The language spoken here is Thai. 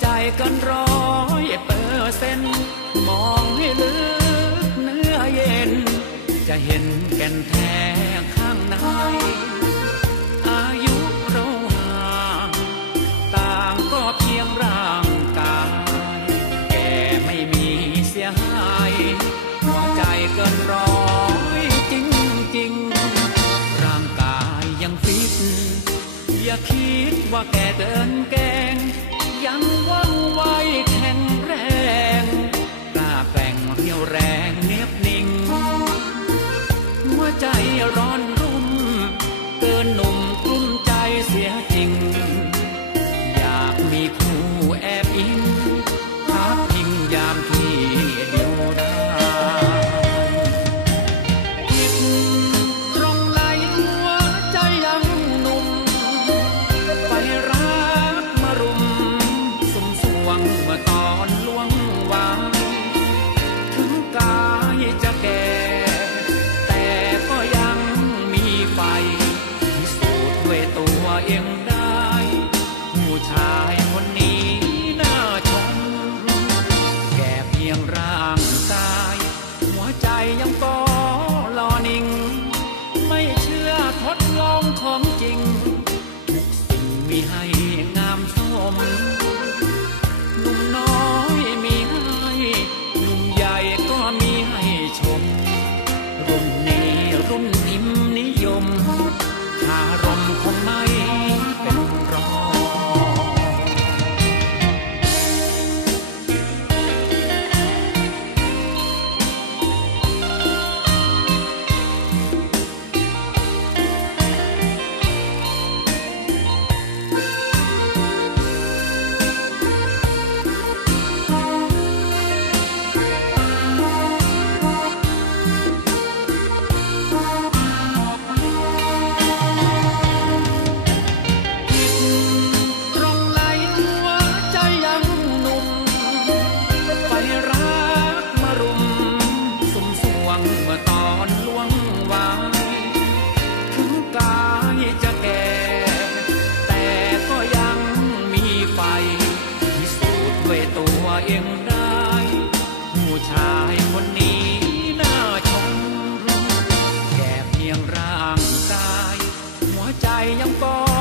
ใจกันร้อยเปอร์เซ็นมองให้ลึกเนื้อเย็น จะเห็นแก่นแท้ข้างในอายุเราห่างต่างก็เพียงร่างกายแก่ไม่มีเสียหายหัวใจเกินร้อยจริงๆร่างกายยังฟิตอย่าคิดว่าแกเดินแกง ยังว่องไวแข็งแรงกล้าแกร่งเรียวแรงเนียบนิ่งหัวใจร้อนร ผู้ชายคนนี้น่าชม แก่เพียงร่างกาย หัวใจยังต้อง ผู้ชายคนนี้น่าชมรู้แค่เพียงร่างกาย หัวใจยังปอ